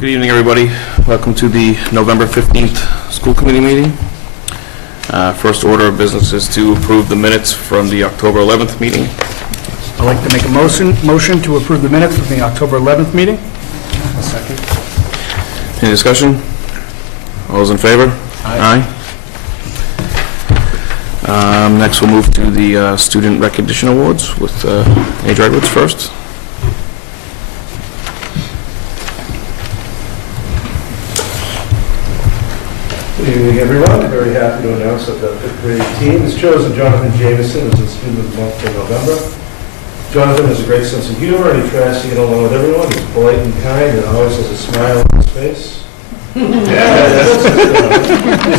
Good evening, everybody. Welcome to the November 15th school committee meeting. First order of business is to approve the minutes from the October 11th meeting. I'd like to make a motion to approve the minutes from the October 11th meeting. A second. Any discussion? All those in favor? Aye. Next, we'll move to the student recognition awards with Major Edwards first. Good evening, everyone. I'm very happy to announce that the fifth grade team has chosen Jonathan Jameson as the student of the month for November. Jonathan has a great sense of humor and he tries to get along with everyone. He's polite and kind and always has a smile on his face. He's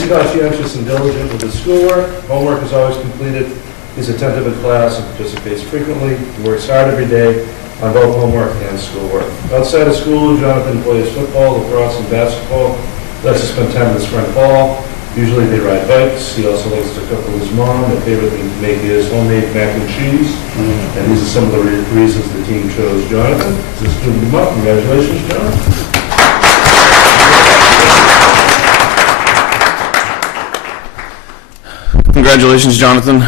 conscientious and diligent with his schoolwork. Homework is always completed. He's attentive in class and participates frequently. He works hard every day on both homework and schoolwork. Outside of school, Jonathan plays football, lacrosse, and basketball. Likes to spend time with his friend Paul. Usually they ride bikes. He also likes to cook with his mom. Their favorite thing to make is homemade mac and cheese. And these are some of the reasons the team chose Jonathan. This is student of the month. Congratulations, Jonathan. Congratulations, Jonathan.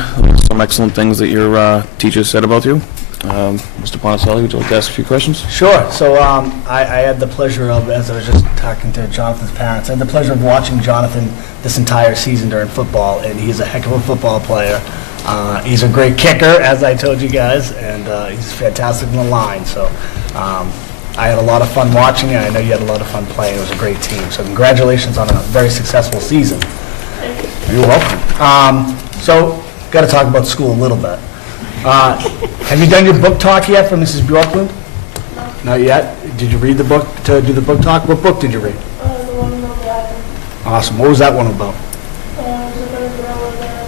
Some excellent things that your teachers said about you. Mr. Ponticelli, would you like to ask a few questions? Sure. So I had the pleasure of, as I was just talking to Jonathan's parents, I had the pleasure of watching Jonathan this entire season during football, and he's a heck of a football player. He's a great kicker, as I told you guys, and he's fantastic in the line. So I had a lot of fun watching it. I know you had a lot of fun playing. It was a great team. So congratulations on a very successful season. You're welcome. So got to talk about school a little bit. Have you done your book talk yet for Mrs. Bjorklund? No. Not yet? Did you read the book to do the book talk? What book did you read? The one about Blackman. Awesome. What was that one about? It was about a girl that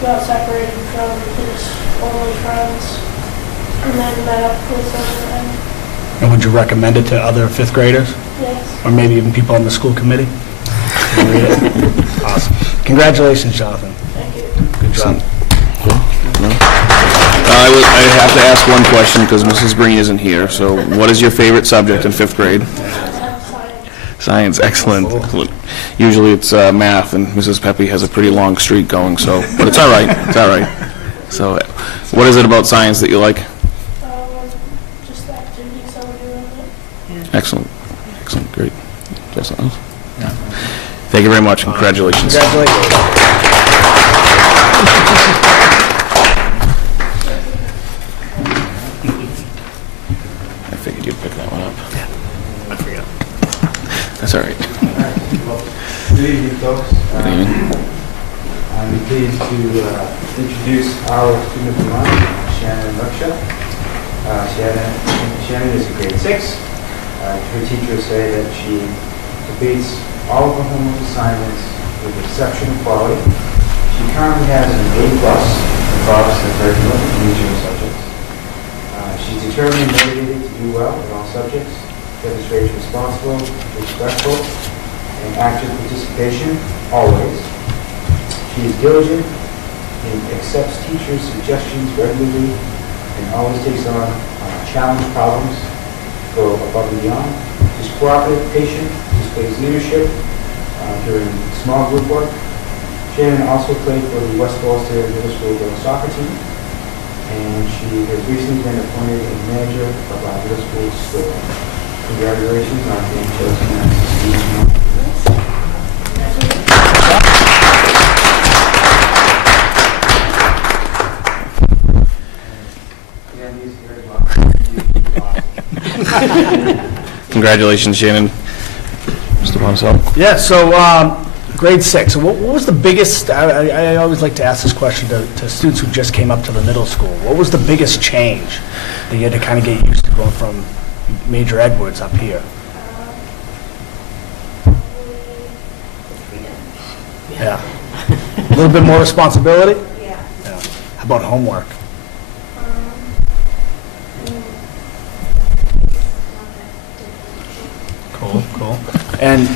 got separated from his only friends and then met up with them and And would you recommend it to other fifth graders? yes. Or maybe even people on the school committee? Can you read it? Awesome. Congratulations, Jonathan. Thank you. Good job. I have to ask one question because Mrs. Breen isn't here. So what is your favorite subject in fifth grade? Science, excellent. Usually it's math, and Mrs. Pepe has a pretty long streak going, so, but it's all right, it's all right. So what is it about science that you like? Just the activities that we're doing with it. Excellent, excellent, great. Just something else? Thank you very much, and congratulations. Congratulations. I figured you'd pick that one up. I forgot. That's all right. Good evening, folks. Good evening. I'm pleased to introduce our student of the month, Shannon Ruksha. Shannon is a grade 6. Her teachers say that she completes all of her homework assignments with exceptional quality. She currently has an A+ across the curriculum in each of her subjects. She's determined and motivated to do well in all subjects, demonstrates responsible, respectful, and active participation, always. She is diligent and accepts teachers' suggestions regularly and always takes on challenge problems, go above and beyond. She's cooperative, patient, displays leadership during small group work. Shannon also played for the West Gloucester Middle School girls soccer team, and she has recently been appointed a manager of our middle school store. Congratulations on being chosen as the student of the month. Congratulations, Shannon. Mr. Ponticelli? Yeah, so grade 6. So what was the biggest, I always like to ask this question to students who just came up to the middle school. What was the biggest change that you had to kind of get used to going from Major Edwards up here? Yeah. A little bit more responsibility? Yeah. Yeah. How about homework? Cool. And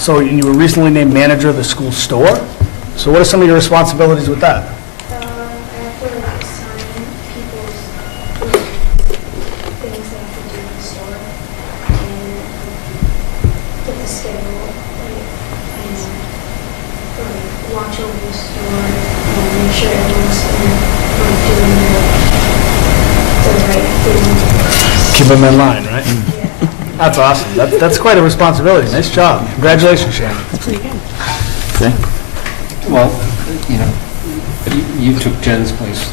so you were recently named manager of the school store. So what are some of your responsibilities with that? I have to assign people's things they have to do in the store. Keep them in line, right? That's awesome. That's quite a responsibility. Nice job. Congratulations, Shannon. Okay. Well, you know, you took Jen's place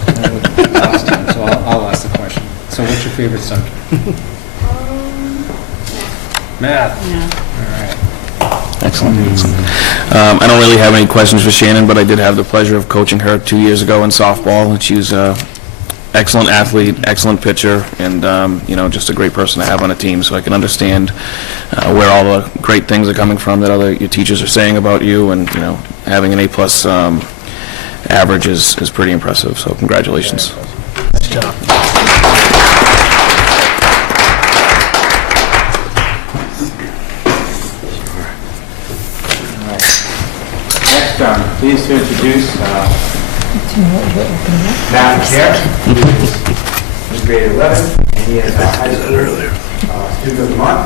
last time, so I'll ask the question. So what's your favorite subject? Math. All right. Excellent. I don't really have any questions for Shannon, but I did have the pleasure of coaching her 2 years ago in softball, and she was an excellent athlete, excellent pitcher, and, you know, just a great person to have on a team, so I can understand where all the great things are coming from that your teachers are saying about you, and, you know, having an A-plus average is pretty impressive, so congratulations. Nice job. Next, I'm pleased to introduce Matt McCare, who is in grade 11, and he is a high school student of the month.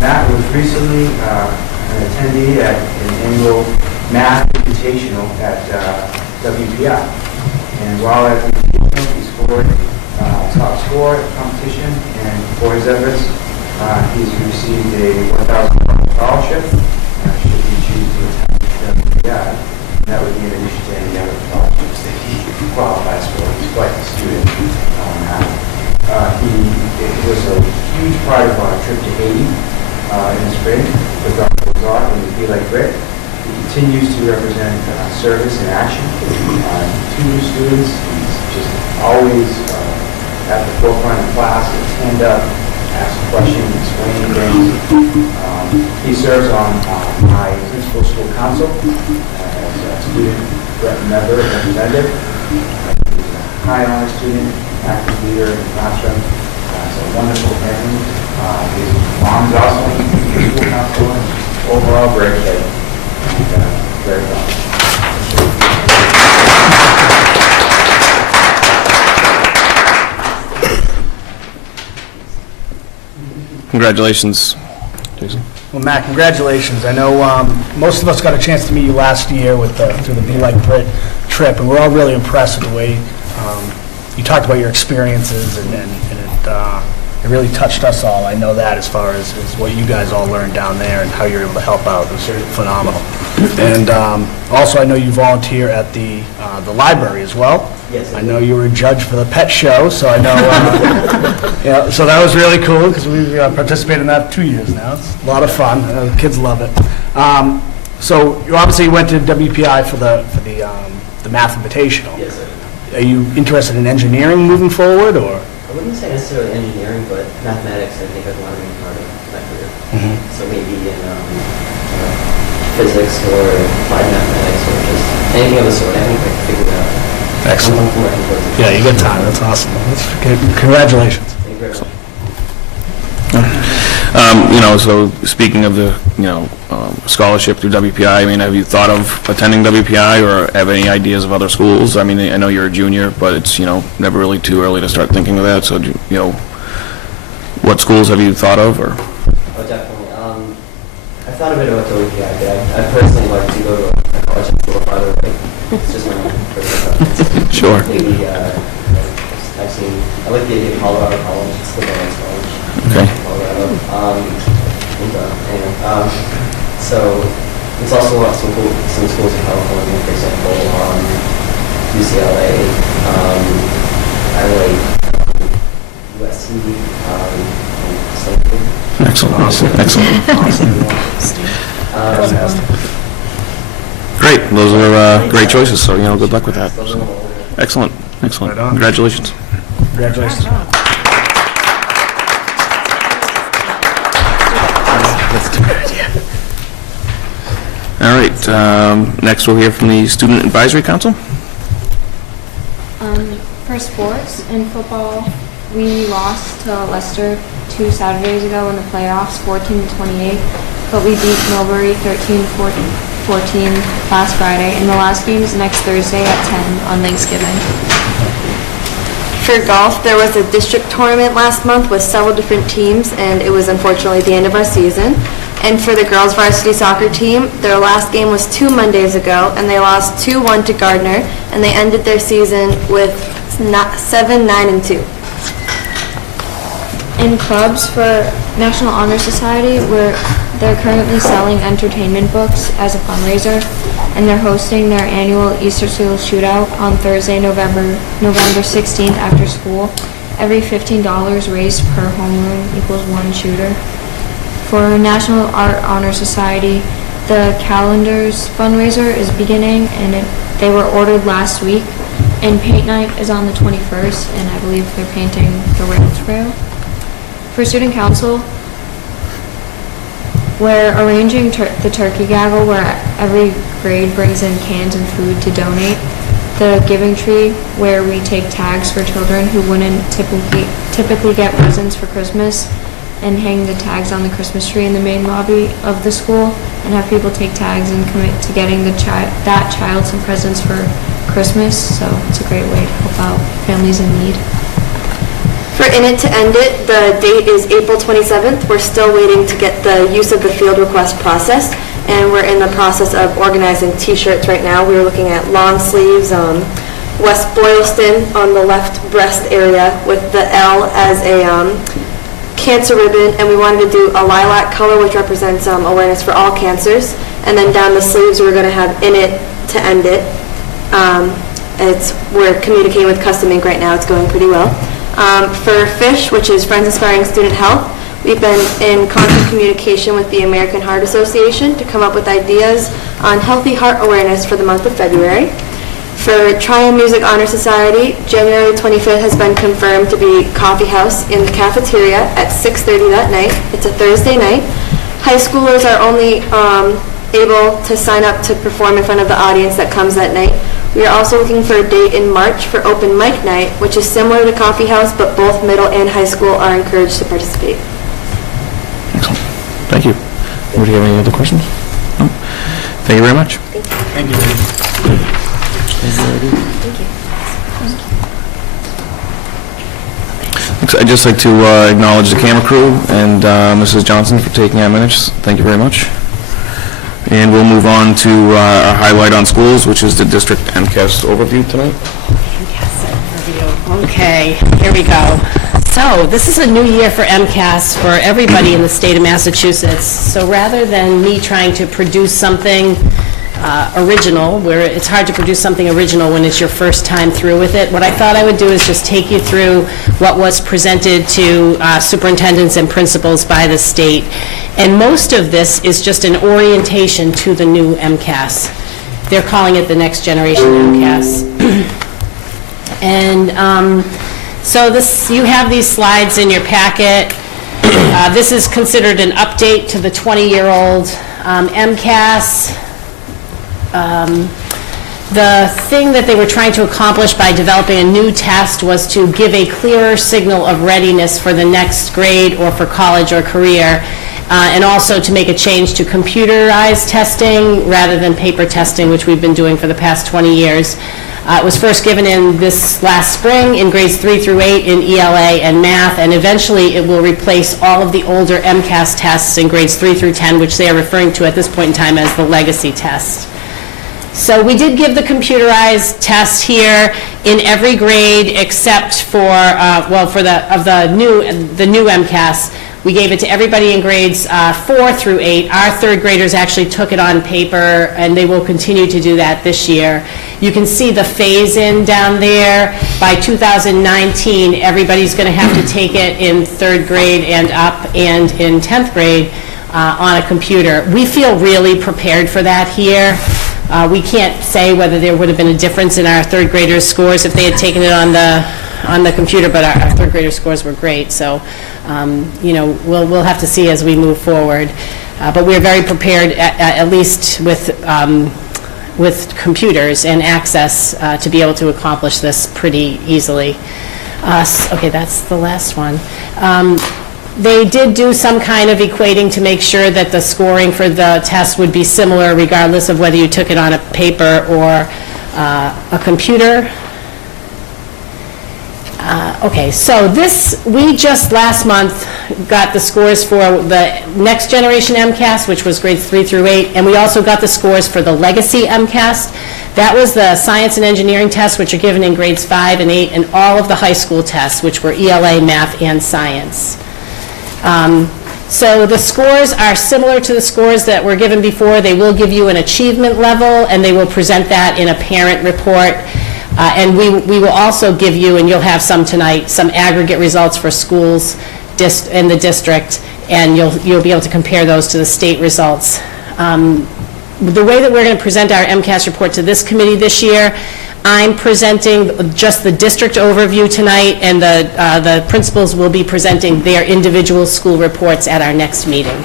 Matt was recently an attendee at an annual math invitational at WPI. And while at the invitational, he scored top score at the competition, and for his efforts, he's received a $1,000 scholarship should he choose to attend WPI. And that would be in addition to any other scholarships that he qualifies for. He's quite a student on that. It was a huge part of our trip to Haiti in the spring with Dr. Lazar and the Be Like Grit. He continues to represent service and action to students. He's just always at the forefront of class, stand up, ask questions, explain things. He serves on my principal school council as a student member and representative. He's a high honor student, active leader in the classroom. It's a wonderful family. His mom's also in the school council. Overall, great kid. And, very well. Congratulations, Jason. Well, Matt, congratulations. I know most of us got a chance to meet you last year through the Be Like Brit trip, and we're all really impressed with the way you talked about your experiences, and it really touched us all. I know that as far as what you guys all learned down there and how you're able to help out. It was phenomenal. And also, I know you volunteer at the library as well. Yes. I know you were a judge for the pet show, so I know, yeah, so that was really cool because we've participated in that 2 years now. It's a lot of fun. I know the kids love it. So you obviously went to WPI for the Math Invitational. Yes, sir. Are you interested in engineering moving forward, or? I wouldn't say necessarily engineering, but mathematics, I think I'd want to be part of my career. So maybe in physics or applied mathematics or just anything of the sort. I think I can figure it out. Excellent. I'm working towards it. Yeah, you got time. That's awesome. Congratulations. Thank you very much. You know, so speaking of the, you know, scholarship through WPI, I mean, have you thought of attending WPI or have any ideas of other schools? I mean, I know you're a junior, but it's, you know, never really too early to start thinking of that. So, you know, what schools have you thought of, or? Oh, definitely. I thought a bit about WPI, but I personally like to go to a college that's a little farther away. It's just my own personal preference. Sure. Maybe, I like the idea of Colorado College. It's the best college. Okay. Colorado. So it's also some schools in California, for example, UCLA, I like USC, and Stanford. Excellent. Excellent. Great. Those are great choices. So, you know, good luck with that. So, excellent. Excellent. Right on. Congratulations. Congratulations. All right. Next, we'll hear from the Student Advisory Council. For sports and football, we lost to Leicester 2 Saturdays ago in the playoffs, 14-28, but we beat Millbury 13-14 last Friday, and the last game is next Thursday at 10 on Thanksgiving. For golf, there was a district tournament last month with several different teams, and it was unfortunately the end of our season. And for the girls varsity soccer team, their last game was 2 Mondays ago, and they lost 2-1 to Gardner, and they ended their season with 7-9-2. in clubs for National Honor Society, where they're currently selling entertainment books as a fundraiser, and they're hosting their annual Easter Seal Shootout on Thursday, November 16th after school. Every $15 raised per homeroom equals one shooter. For National Art Honor Society, the calendars fundraiser is beginning, and they were ordered last week. And paint night is on the 21st, and I believe they're painting the rail trail. For Student Council, we're arranging the turkey gaggle, where every grade brings in cans and food to donate. The Giving Tree, where we take tags for children who wouldn't typically get presents for Christmas, and hang the tags on the Christmas tree in the main lobby of the school, and have people take tags and commit to getting that child some presents for Christmas. So it's a great way to help out families in need. For In It to End It, the date is April 27th. We're still waiting to get the use of the field request processed, and we're in the process of organizing T-shirts right now. We were looking at long sleeves, West Boylston on the left breast area with the L as a cancer ribbon, and we wanted to do a lilac color, which represents awareness for all cancers. And then down the sleeves, we're going to have In It to End It. We're communicating with Custom Ink right now. It's going pretty well. For FISH, which is Friends Inspiring Student Health, we've been in constant communication with the American Heart Association to come up with ideas on healthy heart awareness for the month of February. For Triumph Music Honor Society, January 25th has been confirmed to be Coffee House in the cafeteria at 6:30 that night. It's a Thursday night. High schoolers are only able to sign up to perform in front of the audience that comes that night. We are also looking for a date in March for open mic night, which is similar to Coffee House, but both middle and high school are encouraged to participate. Excellent. Thank you. Would you have any other questions? No? Thank you very much. Thank you, ladies. I'd just like to acknowledge the camera crew and Mrs. Johnson for taking our minutes. Thank you very much. And we'll move on to our highlight on schools, which is the district MCAS overview tonight. MCAS overview. Okay, here we go. So this is a new year for MCAS for everybody in the state of Massachusetts. So rather than me trying to produce something original, where it's hard to produce something original when it's your first time through with it, what I thought I would do is just take you through what was presented to superintendents and principals by the state. And most of this is just an orientation to the new MCAS. They're calling it the Next Generation MCAS. And so you have these slides in your packet. This is considered an update to the 20-year-old MCAS. The thing that they were trying to accomplish by developing a new test was to give a clearer signal of readiness for the next grade or for college or career, and also to make a change to computerized testing rather than paper testing, which we've been doing for the past 20 years. It was first given in this last spring in grades 3 through 8 in ELA and math, and eventually it will replace all of the older MCAS tests in grades 3 through 10, which they are referring to at this point in time as the legacy test. So we did give the computerized test here in every grade except for, the new MCAS. We gave it to everybody in grades 4 through 8. Our third graders actually took it on paper, and they will continue to do that this year. You can see the phase-in down there. By 2019, everybody's going to have to take it in third grade and up and in 10th grade on a computer. We feel really prepared for that here. We can't say whether there would have been a difference in our third graders' scores if they had taken it on the computer, but our third graders' scores were great. So, we'll have to see as we move forward. But we're very prepared, at least with computers and access, to be able to accomplish this pretty easily. Okay, that's the last one. They did do some kind of equating to make sure that the scoring for the test would be similar regardless of whether you took it on a paper or a computer. Okay, so we just last month got the scores for the Next Generation MCAS, which was grades 3 through 8, and we also got the scores for the Legacy MCAS. That was the science and engineering tests, which are given in grades 5 and 8, and all of the high school tests, which were ELA, math, and science. So the scores are similar to the scores that were given before. They will give you an achievement level, and they will present that in a parent report. And we will also give you, and you'll have some tonight, some aggregate results for schools in the district, and you'll be able to compare those to the state results. The way that we're going to present our MCAS report to this committee this year, I'm presenting just the district overview tonight, and the principals will be presenting their individual school reports at our next meeting.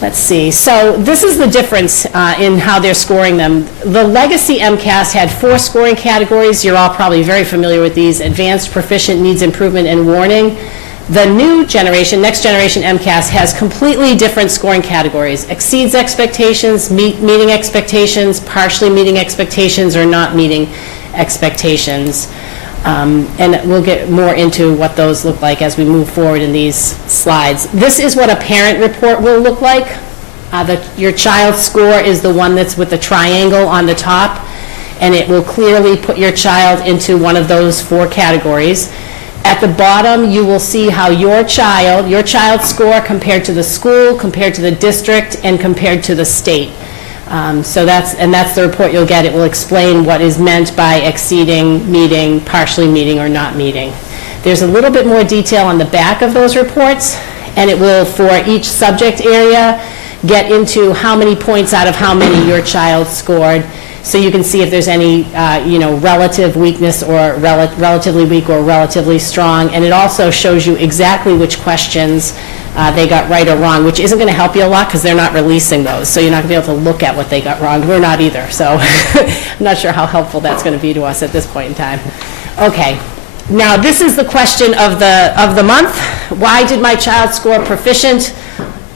Let's see. So this is the difference in how they're scoring them. The legacy MCAS had 4 scoring categories. You're all probably very familiar with these: advanced, proficient, needs improvement, and warning. The new generation, next generation MCAS, has completely different scoring categories: exceeds expectations, meeting expectations, partially meeting expectations, or not meeting expectations. And we'll get more into what those look like as we move forward in these slides. This is what a parent report will look like. Your child's score is the one that's with the triangle on the top, and it will clearly put your child into one of those 4 categories. At the bottom, you will see how your child's score compared to the school, compared to the district, and compared to the state. So that's the report you'll get. It will explain what is meant by exceeding, meeting, partially meeting, or not meeting. There's a little bit more detail on the back of those reports, and it will, for each subject area, get into how many points out of how many your child scored, so you can see if there's any, relative weakness, or relatively weak or relatively strong. And it also shows you exactly which questions they got right or wrong, which isn't going to help you a lot because they're not releasing those. So you're not going to be able to look at what they got wrong. We're not either. So I'm not sure how helpful that's going to be to us at this point in time. Okay. Now, this is the question of the month. Why did my child score proficient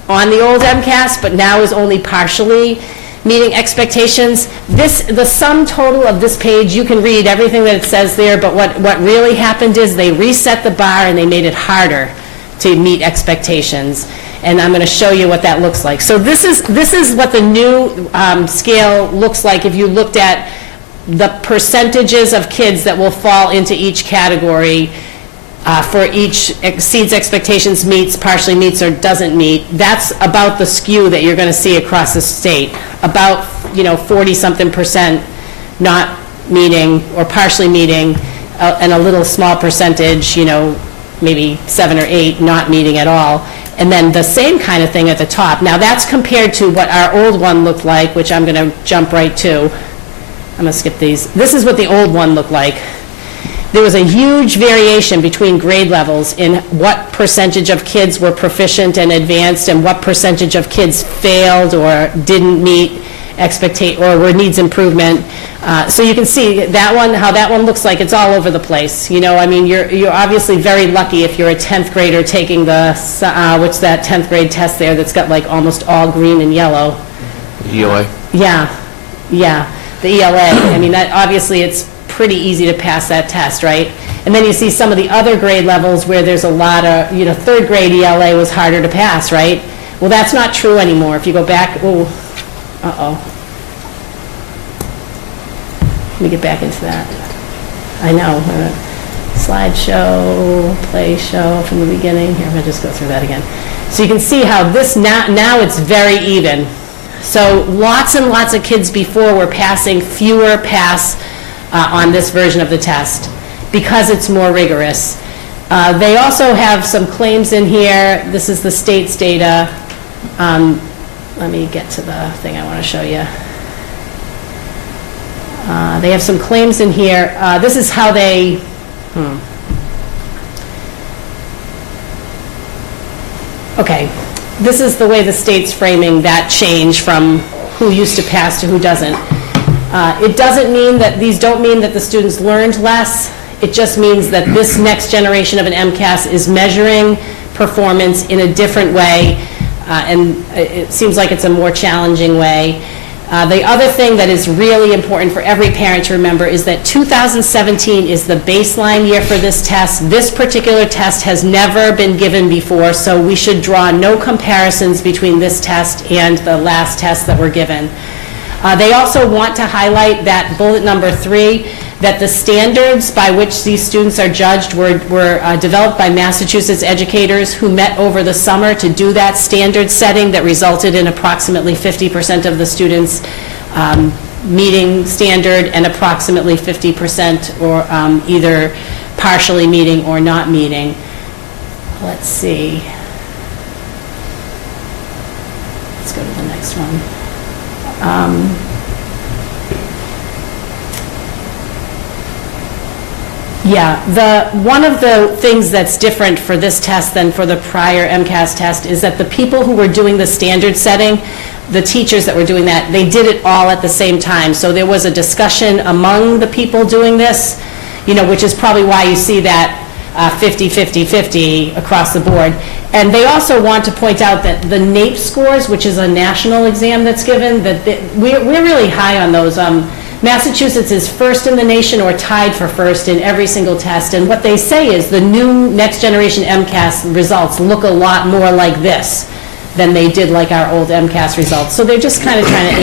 on the old MCAS, but now is only partially meeting expectations? The sum total of this page, you can read everything that it says there, but what really happened is they reset the bar and they made it harder to meet expectations. And I'm going to show you what that looks like. So this is what the new scale looks like if you looked at the percentages of kids that will fall into each category for each exceeds expectations, meets, partially meets, or doesn't meet. That's about the skew that you're going to see across the state. About 40-something% not meeting or partially meeting, and a little small percentage, maybe 7 or 8 not meeting at all. And then the same kind of thing at the top. Now that's compared to what our old one looked like, which I'm going to jump right to. I'm going to skip these. This is what the old one looked like. There was a huge variation between grade levels in what percentage of kids were proficient and advanced, and what percentage of kids failed or didn't meet expectation or were needs improvement. So you can see that one, how that one looks like. It's all over the place. You're obviously very lucky if you're a 10th grader taking the what's that 10th grade test there that's got like almost all green and yellow. ELA. Yeah, the ELA. I mean, that obviously it's pretty easy to pass that test, right? And then you see some of the other grade levels where there's a lot of, 3rd grade ELA was harder to pass, right? Well, that's not true anymore. If you go back, let me get back into that. I know. Slideshow, play show from the beginning. Here, I'm going to just go through that again. So you can see how this now it's very even. So lots and lots of kids before were passing, fewer pass on this version of the test because it's more rigorous. They also have some claims in here. This is the state's data. Let me get to the thing I want to show you. They have some claims in here. This is how they... Okay, this is the way the state's framing that change from who used to pass to who doesn't. It doesn't mean that these don't mean that the students learned less. It just means that this next generation of an MCAS is measuring performance in a different way, and it seems like it's a more challenging way. The other thing that is really important for every parent to remember is that 2017 is the baseline year for this test. This particular test has never been given before, so we should draw no comparisons between this test and the last test that were given. They also want to highlight that bullet number 3, that the standards by which these students are judged were developed by Massachusetts educators who met over the summer to do that standard setting that resulted in approximately 50% of the students meeting standard and approximately 50% or either partially meeting or not meeting. Let's see. Let's go to the next one. One of the things that's different for this test than for the prior MCAS test is that the people who were doing the standard setting, the teachers that were doing that, they did it all at the same time. So there was a discussion among the people doing this, which is probably why you see that 50-50-50 across the board. And they also want to point out that the NAEP scores, which is a national exam that's given, that we're really high on those. Massachusetts is first in the nation or tied for first in every single test. And what they say is the new next generation MCAS results look a lot more like this than they did like our old MCAS results. So they're just kind of trying to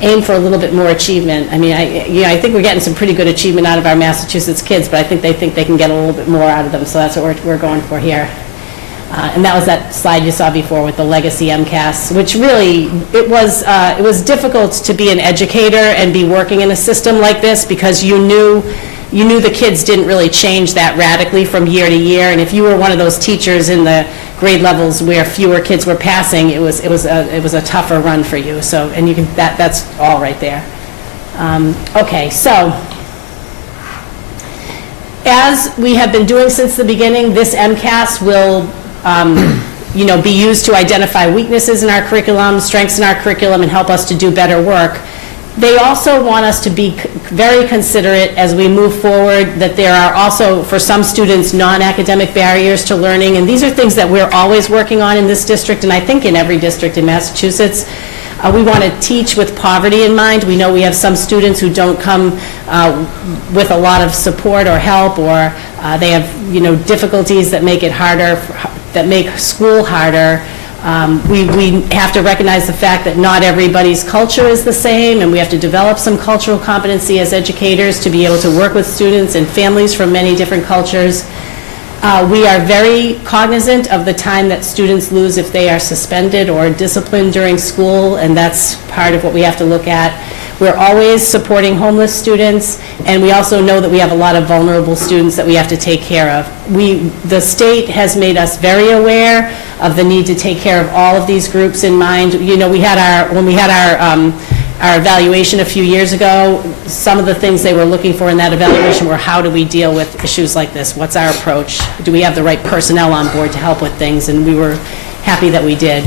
aim for a little bit more achievement. I mean, I think we're getting some pretty good achievement out of our Massachusetts kids, but I think they can get a little bit more out of them, so that's what we're going for here. And that was that slide you saw before with the legacy MCAS, which really, it was difficult to be an educator and be working in a system like this because you knew the kids didn't really change that radically from year to year, and if you were one of those teachers in the grade levels where fewer kids were passing, it was a tougher run for you. So, and you can that's all right there. Okay, so as we have been doing since the beginning, this MCAS will be used to identify weaknesses in our curriculum, strengths in our curriculum, and help us to do better work. They also want us to be very considerate as we move forward that there are also, for some students, non-academic barriers to learning, and these are things that we're always working on in this district, and I think in every district in Massachusetts. We want to teach with poverty in mind. We know we have some students who don't come with a lot of support or help, or they have difficulties that make it harder, that make school harder. We have to recognize the fact that not everybody's culture is the same, and we have to develop some cultural competency as educators to be able to work with students and families from many different cultures. We are very cognizant of the time that students lose if they are suspended or disciplined during school, and that's part of what we have to look at. We're always supporting homeless students, and we also know that we have a lot of vulnerable students that we have to take care of. The state has made us very aware of the need to take care of all of these groups in mind. When we had our evaluation a few years ago, some of the things they were looking for in that evaluation were how do we deal with issues like this? What's our approach? Do we have the right personnel on board to help with things? And we were happy that we did.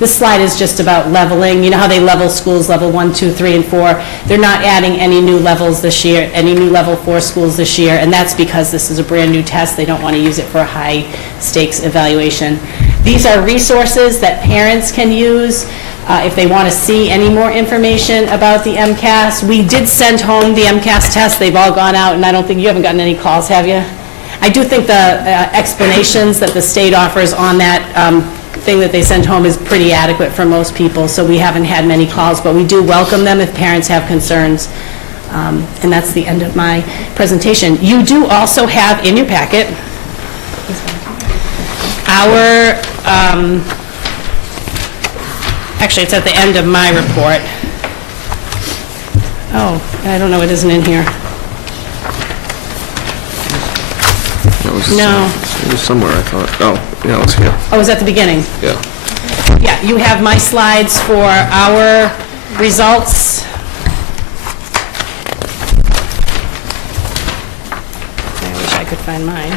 This slide is just about leveling. You know how they level schools, level 1, 2, 3, and 4. They're not adding any new levels this year, any new level 4 schools this year, and that's because this is a brand new test. They don't want to use it for a high stakes evaluation. These are resources that parents can use if they want to see any more information about the MCAS. We did send home the MCAS test. They've all gone out, and I don't think you haven't gotten any calls, have you? I do think the explanations that the state offers on that thing that they sent home is pretty adequate for most people, so we haven't had many calls, but we do welcome them if parents have concerns. And that's the end of my presentation. You do also have in your packet our, actually it's at the end of my report. Oh, I don't know, it isn't in here. No. It was somewhere, I thought. Oh, yeah, it's here. Oh, it was at the beginning? Yeah. Yeah, you have my slides for our results. I wish I could find mine.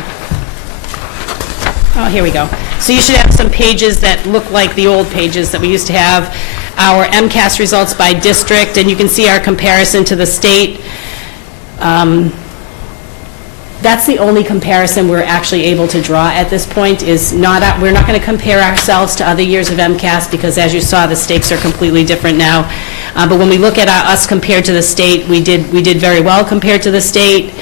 Oh, here we go. So you should have some pages that look like the old pages that we used to have. Our MCAS results by district, and you can see our comparison to the state. That's the only comparison we're actually able to draw at this point. We're not going to compare ourselves to other years of MCAS because, as you saw, the stakes are completely different now. But when we look at us compared to the state, we did very well compared to the state.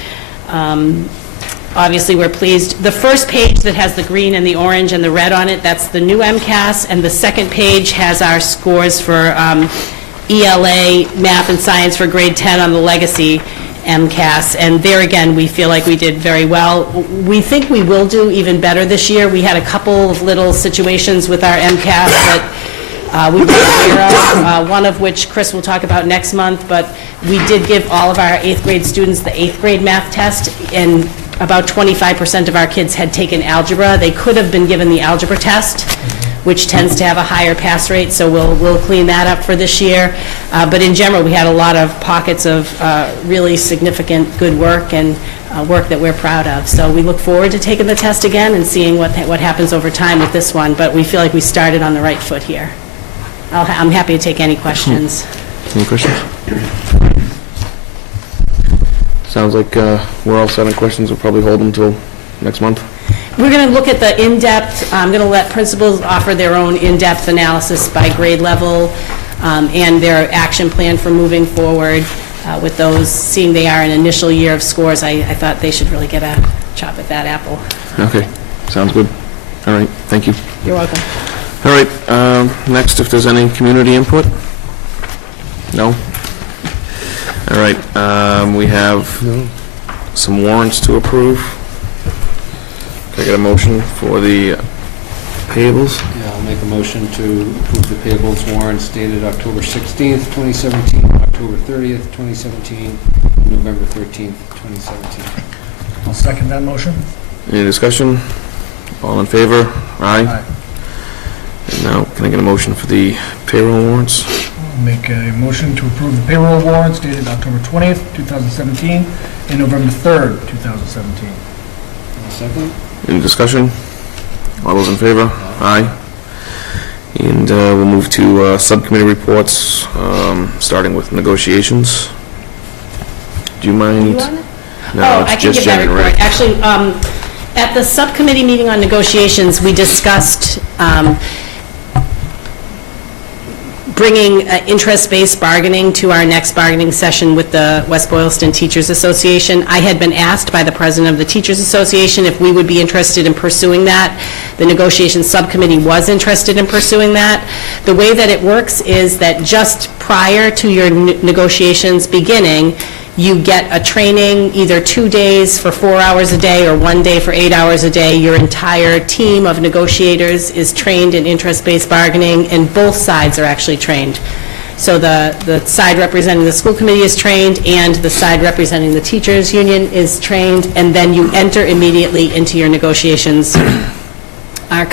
obviously, we're pleased. The first page that has the green and the orange and the red on it, that's the new MCAS, and the second page has our scores for ELA, math and science for grade 10 on the legacy MCAS, and there again, we feel like we did very well. We think we will do even better this year. We had a couple of little situations with our MCAS that we were aware of, one of which Chris will talk about next month, but we did give all of our 8th grade students the 8th grade math test, and about 25% of our kids had taken algebra. They could have been given the algebra test, which tends to have a higher pass rate, so we'll clean that up for this year. But in general, we had a lot of pockets of really significant good work and work that we're proud of. So we look forward to taking the test again and seeing what happens over time with this one, but we feel like we started on the right foot here. I'm happy to take any questions. Any questions? Sounds like we're all set on questions. We'll probably hold them until next month. We're going to look at the in-depth, I'm going to let principals offer their own in-depth analysis by grade level and their action plan for moving forward with those, seeing they are an initial year of scores. I thought they should really get a chop at that apple. Okay, sounds good. All right, thank you. You're welcome. All right, next, if there's any community input? No? All right, we have some warrants to approve. Can I get a motion for the payables? Yeah, I'll make a motion to approve the payables warrants dated October 16th, 2017, October 30th, 2017, and November 13th, 2017. I'll second that motion. Any discussion? All in favor? Aye. Aye. And now, can I get a motion for the payroll warrants? I'll make a motion to approve the payroll warrants dated October 20th, 2017, and November 3rd, 2017. Second? Any discussion? All those in favor? Aye. And we'll move to subcommittee reports, starting with negotiations. Do you mind? No, I it's can just give that Jen, report. right? Actually, at the subcommittee meeting on negotiations, we discussed bringing interest-based bargaining to our next bargaining session with the West Boylston Teachers Association. I had been asked by the president of the Teachers Association if we would be interested in pursuing that. The negotiations subcommittee was interested in pursuing that. The way that it works is that just prior to your negotiations beginning, you get a training, either 2 days for 4 hours a day or 1 day for 8 hours a day. Your entire team of negotiators is trained in interest-based bargaining, and both sides are actually trained. So the side representing the school committee is trained, and the side representing the teachers union is trained, and then you enter immediately into your negotiations. Our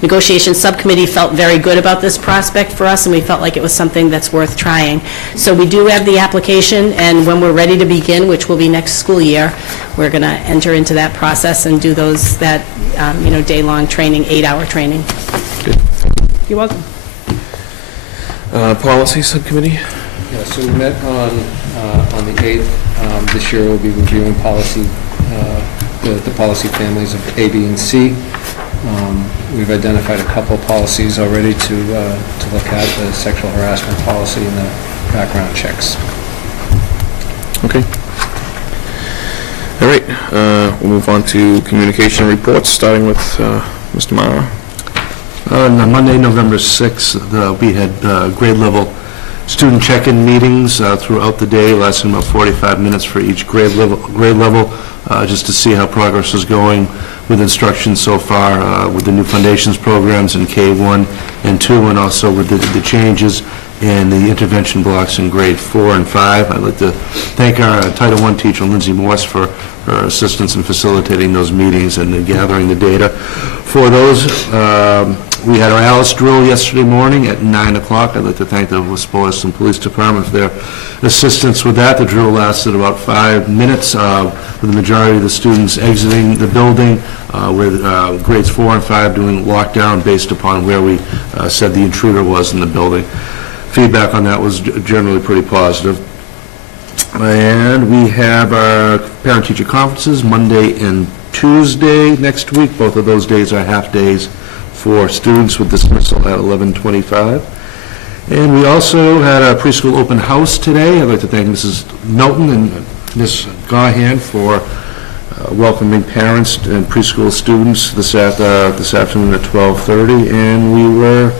negotiation subcommittee felt very good about this prospect for us, and we felt like it was something that's worth trying. So we do have the application, and when we're ready to begin, which will be next school year, we're going to enter into that process and do that day-long training, 8-hour training. Good. You're welcome. Policy subcommittee? Yeah, so we met on the 8th. This year we'll be reviewing policy, the policy families of A, B, and C. We've identified a couple policies already to look at, the sexual harassment policy and the background checks. Okay. All right, we'll move on to communication reports, starting with Mr. Mara. On Monday, November 6th, we had grade level student check-in meetings throughout the day, lasting about 45 minutes for each grade level, just to see how progress is going with instruction so far, with the new foundations programs in K1 and 2, and also with the changes in the intervention blocks in grade 4 and 5. I'd like to thank our Title I teacher, Lindsay Morse, for her assistance in facilitating those meetings and gathering the data for those. We had our Alice drill yesterday morning at 9 o'clock. I'd like to thank the West Boylston Police Department for their assistance with that. The drill lasted about 5 minutes, with the majority of the students exiting the building, with grades 4 and 5 doing lockdown based upon where we said the intruder was in the building. Feedback on that was generally pretty positive. And we have our parent-teacher conferences Monday and Tuesday next week. Both of those days are half days for students with dismissal at 11:25. And we also had a preschool open house today. I'd like to thank Mrs. Milton and Ms. Gahan for welcoming parents and preschool students this afternoon at 12:30, and we were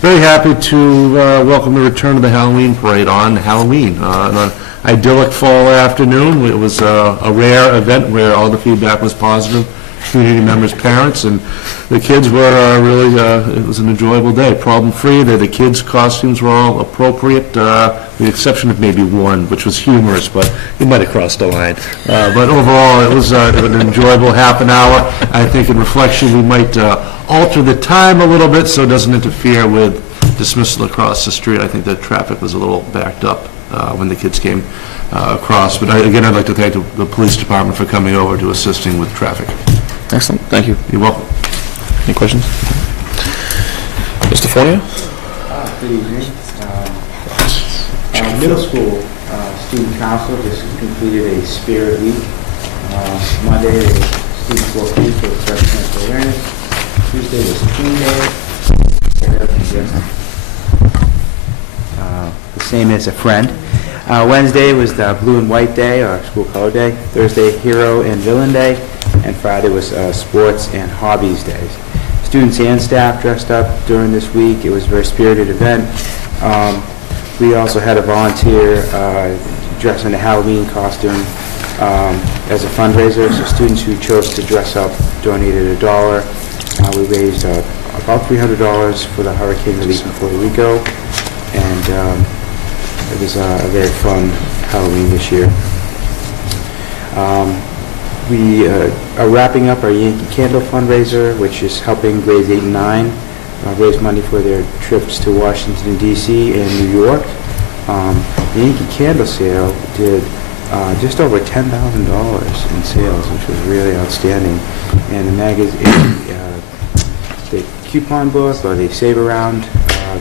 very happy to welcome the return of the Halloween parade on Halloween. On an idyllic fall afternoon, it was a rare event where all the feedback was positive, community members, parents, and the kids were really, it was an enjoyable day, problem-free. The kids' costumes were all appropriate, with the exception of maybe one, which was humorous, but he might have crossed the line. But overall, it was an enjoyable half an hour. I think in reflection, we might alter the time a little bit so it doesn't interfere with dismissal across the street. I think the traffic was a little backed up when the kids came across. But again, I'd like to thank the police department for coming over to assisting with traffic. Excellent, thank you. You're welcome. Any questions? Mr. Fournier? Good evening. Middle school student council just completed a spirit week. Monday was student walking for breast cancer awareness. Tuesday was Clean Day. The same as a friend. Wednesday was the Blue and White Day, or school color day. Thursday, Hero and Villain Day. And Friday was Sports and Hobbies Days. Students and staff dressed up during this week. It was a very spirited event. We also had a volunteer dress in a Halloween costume as a fundraiser. So students who chose to dress up donated $1. We raised about $300 for the hurricane relief in Puerto Rico, and it was a very fun Halloween this year. We are wrapping up our Yankee Candle fundraiser, which is helping grades 8 and 9 raise money for their trips to Washington, D.C. and New York. The Yankee Candle sale did just over $10,000 in sales, which was really outstanding. And the magazine, the coupon book, or the Save Around,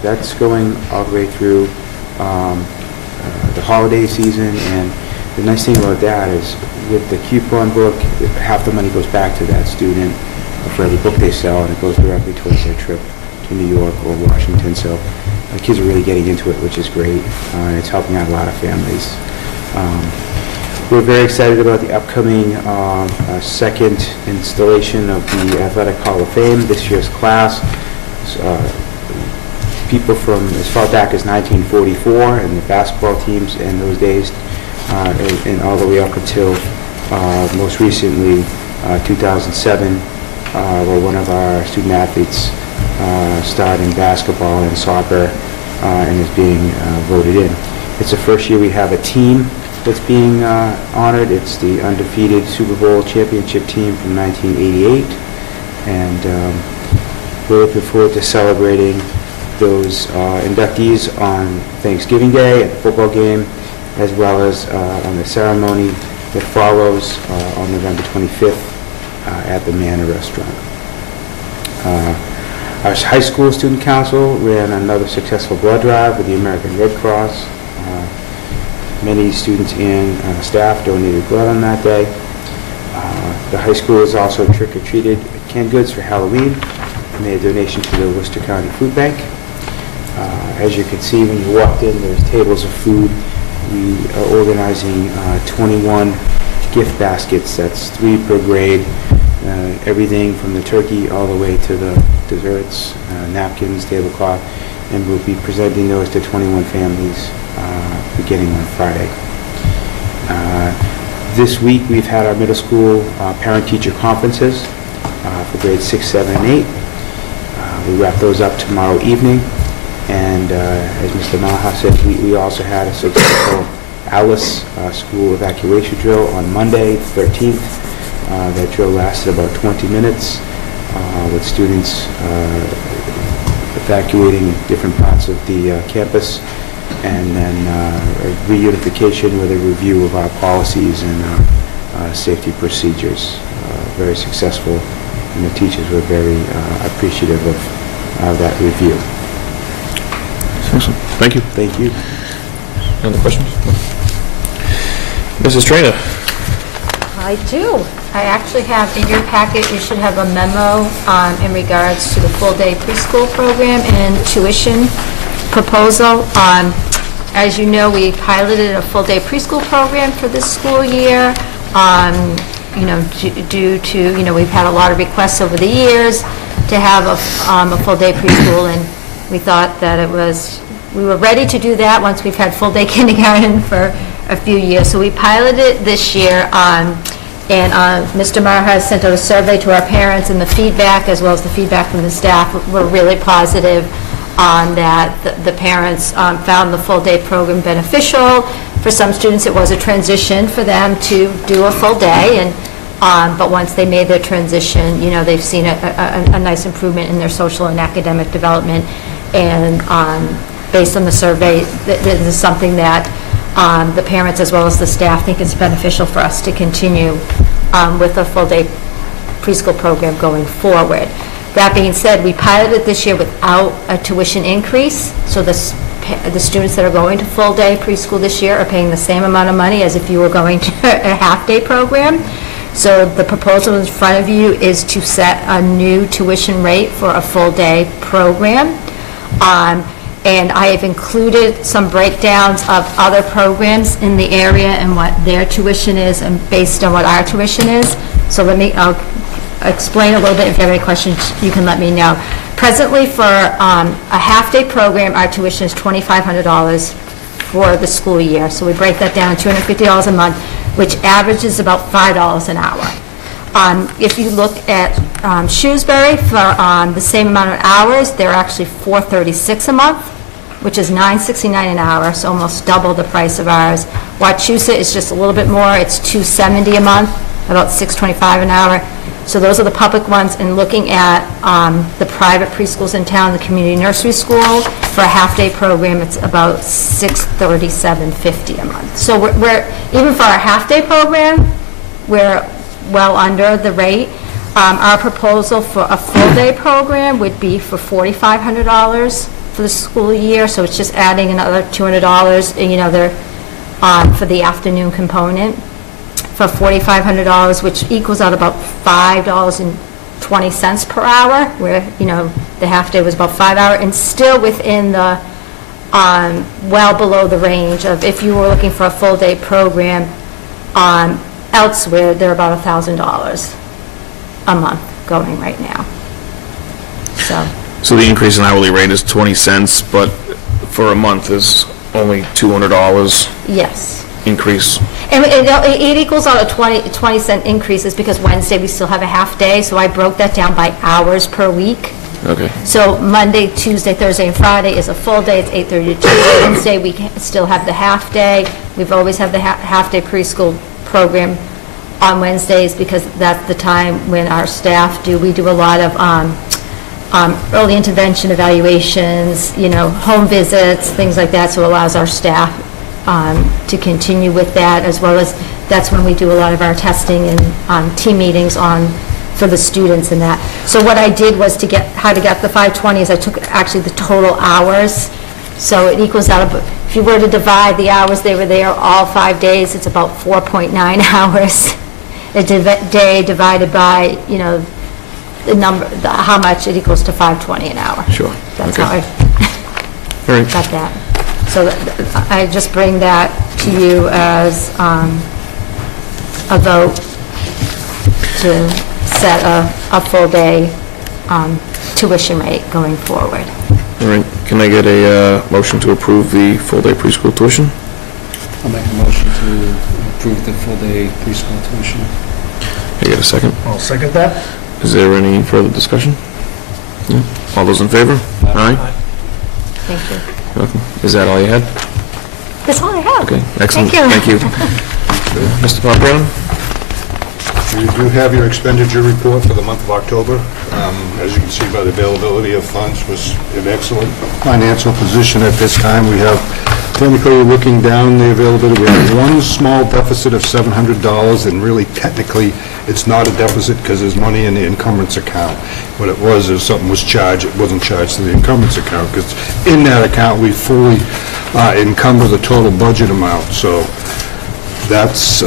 that's going all the way through the holiday season. And the nice thing about that is, with the coupon book, half the money goes back to that student for every book they sell, and it goes directly towards their trip to New York or Washington. So the kids are really getting into it, which is great, and it's helping out a lot of families. We're very excited about the upcoming second installation of the Athletic Hall of Fame. This year's class, people from as far back as 1944, and the basketball teams in those days, and all the way up until most recently 2007, where one of our student athletes starred in basketball and soccer and is being voted in. It's the first year we have a team that's being honored. It's the undefeated Super Bowl championship team from 1988, and we're looking forward to celebrating those inductees on Thanksgiving Day at the football game, as well as on the ceremony that follows on November 25th at the Manor Restaurant. Our high school student council ran another successful blood drive with the American Red Cross. Many students and staff donated blood on that day. The high school has also trick-or-treated canned goods for Halloween, and made a donation to the Worcester County Food Bank. As you can see when you walked in, there's tables of food. We are organizing 21 gift baskets. That's 3 per grade. Everything from the turkey all the way to the desserts, napkins, tablecloth, and we'll be presenting those to 21 families beginning on Friday. This week we've had our middle school parent-teacher conferences for grades 6, 7, and 8. We wrap those up tomorrow evening, and as Mr. Maha said, we also had a successful Alice school evacuation drill on Monday, the 13th. That drill lasted about 20 minutes with students evacuating different parts of the campus, and then a reunification with a review of our policies and safety procedures. Very successful, and the teachers were very appreciative of that review. Excellent. Thank you. Thank you. Any other questions? Mrs. Trainer? I do. I actually have in your packet, you should have a memo in regards to the full-day preschool program and tuition proposal. As you know, we piloted a full-day preschool program for this school year. due to, we've had a lot of requests over the years to have a full-day preschool, and we thought that we were ready to do that once we've had full-day kindergarten for a few years. So we piloted it this year, and Mr. Maher has sent out a survey to our parents, and the feedback, as well as the feedback from the staff, were really positive on that. The parents found the full-day program beneficial. For some students, it was a transition for them to do a full day, but once they made their transition, they've seen a nice improvement in their social and academic development. And based on the survey, this is something that the parents as well as the staff think it's beneficial for us to continue with a full-day preschool program going forward. That being said, we piloted this year without a tuition increase, so the students that are going to full-day preschool this year are paying the same amount of money as if you were going to a half-day program. So the proposal in front of you is to set a new tuition rate for a full-day program. And I have included some breakdowns of other programs in the area and what their tuition is and based on what our tuition is. So I'll explain a little bit. If you have any questions, you can let me know. Presently, for a half-day program, our tuition is $2,500 for the school year. So we break that down, $250 a month, which averages about $5 an hour. If you look at Shrewsbury, for the same amount of hours, they're actually $436 a month, which is $969 an hour, so almost double the price of ours. Wachusett is just a little bit more. It's $270 a month, about $625 an hour. So those are the public ones. And looking at the private preschools in town, the community nursery school, for a half-day program, it's about $637.50 a month. So we're even for our half-day program, we're well under the rate. Our proposal for a full-day program would be for $4,500 for the school year, so it's just adding another $200, they're for the afternoon component for $4,500, which equals out about $5.20 per hour, where, the half-day was about 5 hours, and still within the, well below the range of if you were looking for a full-day program elsewhere, they're about $1,000 a month going right now. So the increase in hourly rate is 20 cents, but for a month is only $200 Yes. increase. And it equals out a 20 cent increases because Wednesday we still have a half day, so I broke that down by hours per week. Okay. So Monday, Tuesday, Thursday, and Friday is a full day, it's 8:30 to 2. Wednesday, we still have the half day. We've always had the half-day preschool program on Wednesdays because that's the time when our staff we do a lot of early intervention evaluations, home visits, things like that, so it allows our staff to continue with that, as well as that's when we do a lot of our testing and team meetings for the students and that. So what I did was how to get the 520 is I took actually the total hours, so it equals out, if you were to divide the hours they were there all 5 days, it's about 4.9 hours a day divided by, the number, how much it equals to 520 an hour. Sure. That's Okay. how All I right. got that. So I just bring that to you as a vote to set a full-day tuition rate going forward. All right. Can I get a motion to approve the full-day preschool tuition? I'll make a motion to approve the full-day preschool tuition. Can I get a second? I'll second that. Is there any further discussion? No? All those in favor? Aye. Thank you. You're welcome. Is that all you had? That's all I have. Okay, excellent. Thank you. Mr. Pompron? You do have your expenditure report for the month of October. As you can see by the availability of funds, was in excellent financial position at this time. We have, technically looking down the availability, we have one small deficit of $700, and really technically it's not a deficit because there's money in the encumbrance account. What it was is something was charged, it wasn't charged to the encumbrance account, because in that account we fully encumber the total budget amount. So that's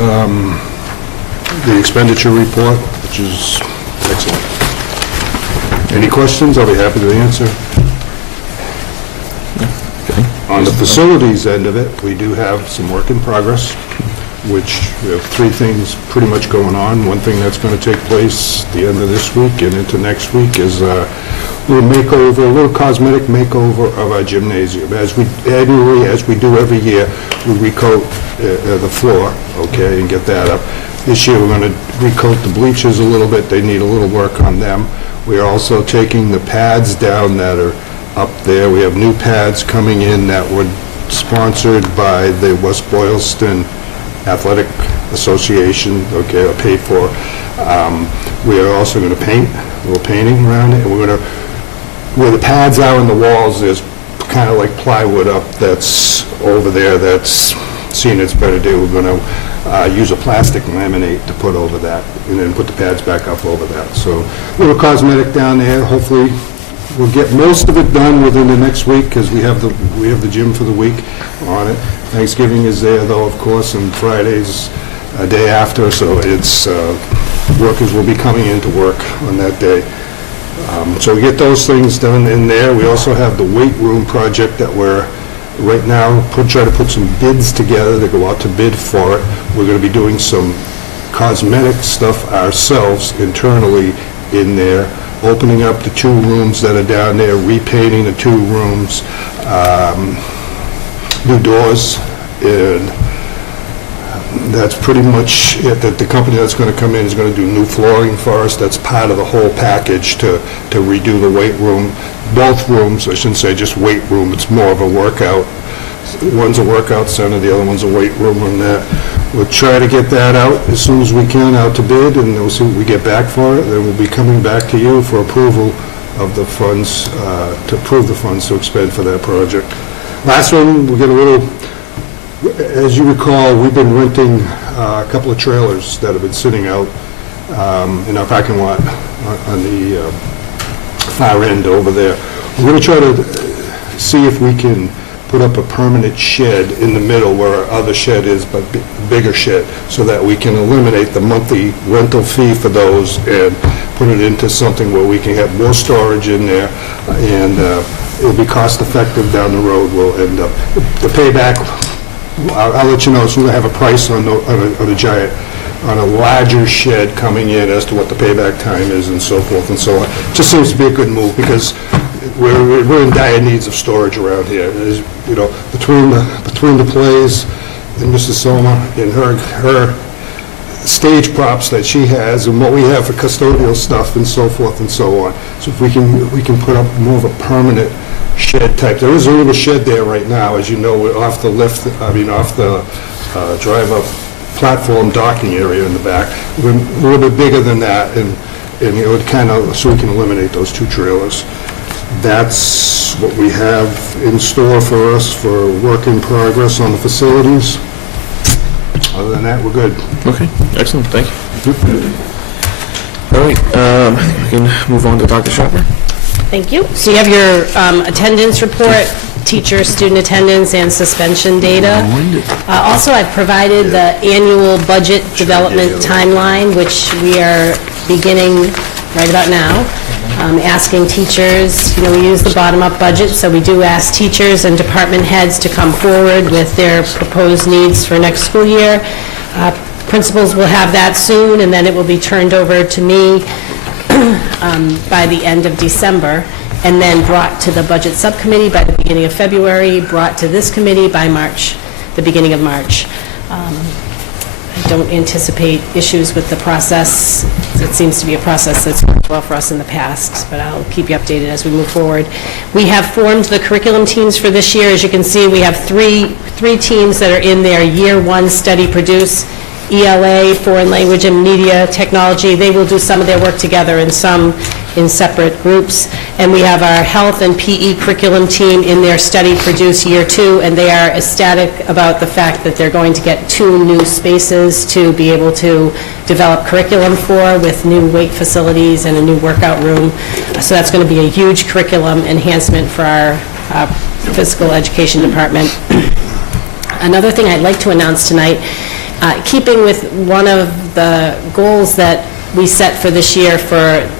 the expenditure report, which is excellent. Any questions? I'll be happy to answer. Okay. On the facilities end of it, we do have some work in progress. which we have three things pretty much going on. One thing that's going to take place the end of this week and into next week is a little cosmetic makeover of our gymnasium. Annually, as we do every year, we recoat the floor, okay, and get that up. This year, we're going to recoat the bleachers a little bit. They need a little work on them. We are also taking the pads down that are up there. We have new pads coming in that were sponsored by the West Boylston Athletic Association, okay, or paid for. We are also going to paint, a little painting around it, and we're going to, where the pads are in the walls, there's kind of like plywood up that's over there that's seen its better day. We're going to use a plastic laminate to put over that, and then put the pads back up over that. So a little cosmetic down there. Hopefully, we'll get most of it done within the next week, because we have the gym for the week on it. Thanksgiving is there, though, of course, and Friday's a day after, so it's, workers will be coming in to work on that day. So we get those things done in there. We also have the weight room project that we're, right now, try to put some bids together to go out to bid for it. We're going to be doing some cosmetic stuff ourselves internally in there, opening up the 2 rooms that are down there, repainting the 2 rooms, new doors, and that's pretty much it. That the company that's going to come in is going to do new flooring for us. That's part of the whole package to redo the weight room. Both rooms, I shouldn't say just weight room, it's more of a workout. One's a workout center, the other one's a weight room, and that. We'll try to get that out as soon as we can, out to bid, and we'll see what we get back for it. Then we'll be coming back to you for approval of the funds, to approve the funds to expend for that project. Last one, we get a little, as you recall, we've been renting a couple of trailers that have been sitting out in our parking lot on the far end over there. We're going to try to see if we can put up a permanent shed in the middle where our other shed is, but bigger shed, so that we can eliminate the monthly rental fee for those and put it into something where we can have more storage in there, and it'll be cost effective down the road. We'll end up, the payback, I'll let you know as soon as I have a price on a giant, on a larger shed coming in as to what the payback time is and so forth and so on. Just seems to be a good move, because we're in dire needs of storage around here. As, you know, between the plays and Mrs. Soma and her stage props that she has and what we have for custodial stuff and so forth and so on. So if we can put up more of a permanent shed type. There is a little shed there right now, as you know, we're off the lift, off the drive-up platform docking area in the back. We're a little bit bigger than that, and it would kind of, so we can eliminate those 2 trailers. That's what we have in store for us for work in progress on the facilities. Other than that, we're good. Okay, excellent, thank you. All right, I think we can move on to Dr. Schopper. Thank you. So you have your attendance report, teacher, student attendance, and suspension data. Also, I've provided the annual budget development timeline, which we are beginning right about now, asking teachers, we use the bottom-up budget, so we do ask teachers and department heads to come forward with their proposed needs for next school year. Principals will have that soon, and then it will be turned over to me by the end of December, and then brought to the budget subcommittee by the beginning of February, brought to this committee by March, the beginning of March. I don't anticipate issues with the process. It seems to be a process that's worked well for us in the past, but I'll keep you updated as we move forward. We have formed the curriculum teams for this year. As you can see, we have three teams that are in their Year 1 Study Produce, ELA, Foreign Language and Media Technology. They will do some of their work together and some in separate groups. And we have our Health and PE curriculum team in their Study Produce Year 2, and they are ecstatic about the fact that they're going to get 2 new spaces to be able to develop curriculum for, with new weight facilities and a new workout room. So that's going to be a huge curriculum enhancement for our physical education department. Another thing I'd like to announce tonight, keeping with one of the goals that we set for this year for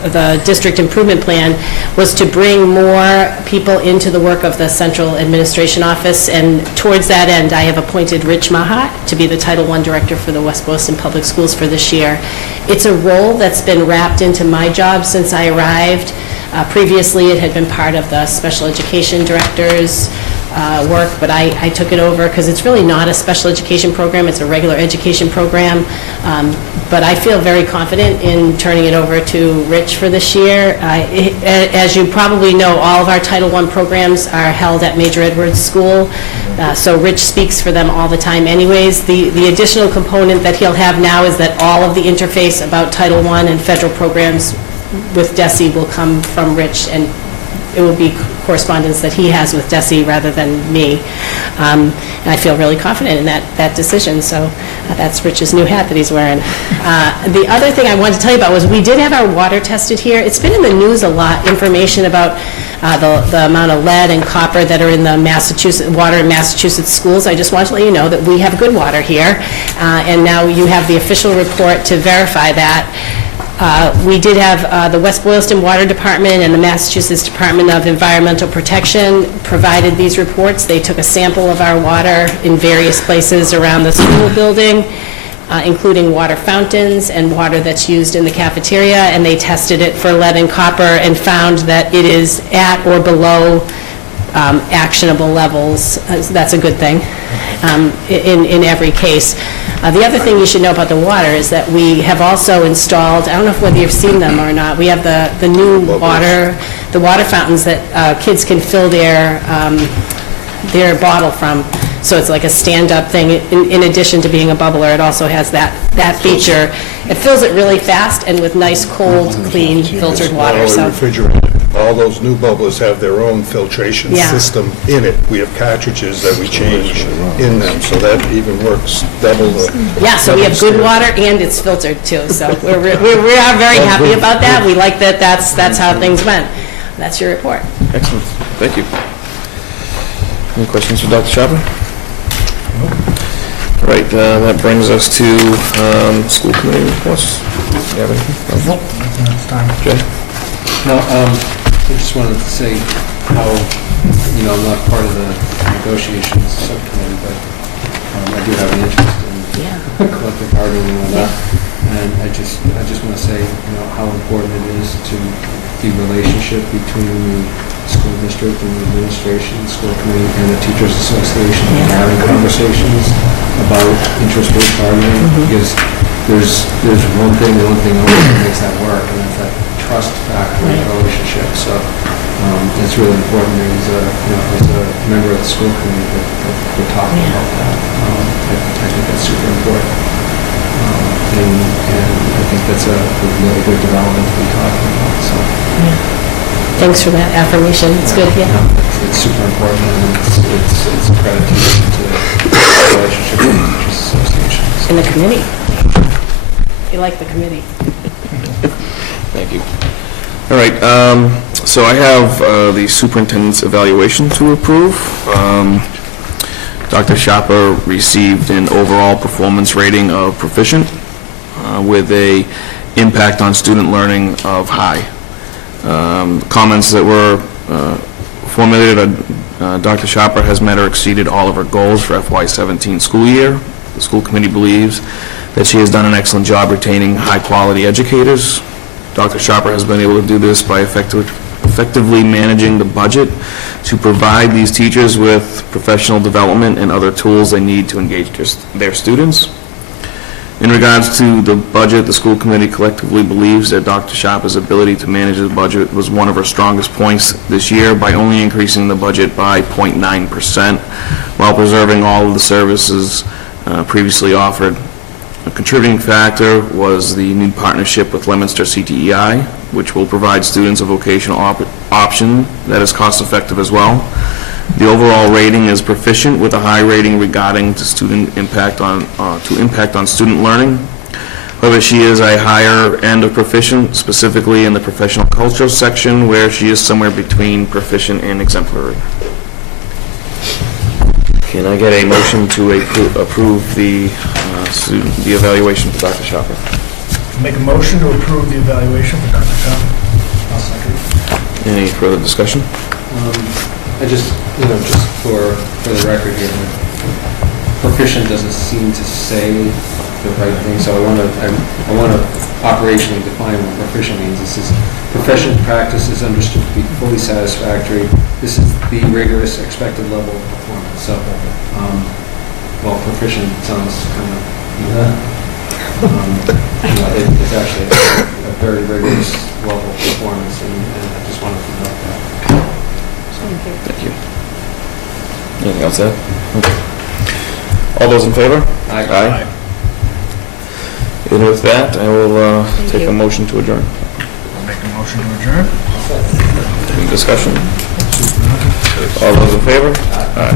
the district improvement plan was to bring more people into the work of the central administration office, and towards that end, I have appointed Rich Mahat to be the Title I Director for the West Boylston Public Schools for this year. It's a role that's been wrapped into my job since I arrived. Previously, it had been part of the special education director's work, but I took it over because it's really not a special education program, it's a regular education program. But I feel very confident in turning it over to Rich for this year. As you probably know, all of our Title I programs are held at Major Edwards School, so Rich speaks for them all the time anyways. The additional component that he'll have now is that all of the interface about Title I and federal programs with DESE will come from Rich, and it will be correspondence that he has with DESE rather than me. And I feel really confident in that decision, so that's Rich's new hat that he's wearing. The other thing I wanted to tell you about was we did have our water tested here. It's been in the news a lot, information about the amount of lead and copper that are in the water in Massachusetts schools. I just wanted to let you know that we have good water here, and now you have the official report to verify that. We did have the West Boylston Water Department and the Massachusetts Department of Environmental Protection provided these reports. They took a sample of our water in various places around the school building, including water fountains and water that's used in the cafeteria, and they tested it for lead and copper and found that it is at or below actionable levels. That's a good thing in every case. The other thing you should know about the water is that we have also installed, I don't know whether you've seen them or not, we have the new water fountains that kids can fill their bottle from. So it's like a stand-up thing. In addition to being a bubbler, it also has that feature. It fills it really fast and with nice, cold, clean, filtered water. So refrigerated. All those new bubblers have their own filtration system in it. We have cartridges that we change in them, so that even works double the... Yeah, so we have good water and it's filtered too, so we are very happy about that. We like that that's how things went. That's your report. Excellent. Thank you. Any questions for Dr. Chopper? All right, that brings us to school committee reports. Do you have anything? Nope, it's time. Jay? No, I just wanted to say how, I'm not part of the negotiations subcommittee, but I do have an interest in collective bargaining and all that. And I just want to say, how important it is to the relationship between the school district and the administration, the school committee, and the teachers association, and having conversations about interest-based bargaining, because there's one thing only that makes that work, and that's that trust factor in the relationship. So it's really important as a member of the school committee that we're talking about that. I think that's super important. And I think that's a really good development to be talking about. So. Thanks for that affirmation. It's good, It's super important, and it's a credit to the relationship with the teachers associations. And the committee. You like the committee. Thank you. All right, so I have the superintendent's evaluation to approve. Dr. Chopper received an overall performance rating of proficient with a impact on student learning of high. Comments that were formulated, Dr. Chopper has met or exceeded all of her goals for FY17 school year. The school committee believes that she has done an excellent job retaining high-quality educators. Dr. Chopper has been able to do this by effectively managing the budget to provide these teachers with professional development and other tools they need to engage their students. In regards to the budget, the school committee collectively believes that Dr. Chopper's ability to manage the budget was one of her strongest points this year by only increasing the budget by 0.9% while preserving all of the services previously offered. A contributing factor was the new partnership with Leominster CTEI, which will provide students a vocational option that is cost-effective as well. The overall rating is proficient with a high rating regarding to impact on student learning. However, she is a higher end of proficient, specifically in the professional culture section, where she is somewhere between proficient and exemplary. Can I get a motion to approve the evaluation for Dr. Chopper? Make a motion to approve the evaluation for Dr. Johnson. I'll second. Any further discussion? I just, just for the record here, proficient doesn't seem to say the right thing, so I want to operationally define what proficient means. This is proficient practice is understood to be fully satisfactory. This is the rigorous expected level of performance. So, well, proficient sounds kind of, it's actually a very rigorous level of performance, and I just wanted to note that. Thank you. Anything else to add? All those in favor? Aye. And with that, I will take a motion to adjourn. Make a motion to adjourn. Any discussion? All those in favor? Aye.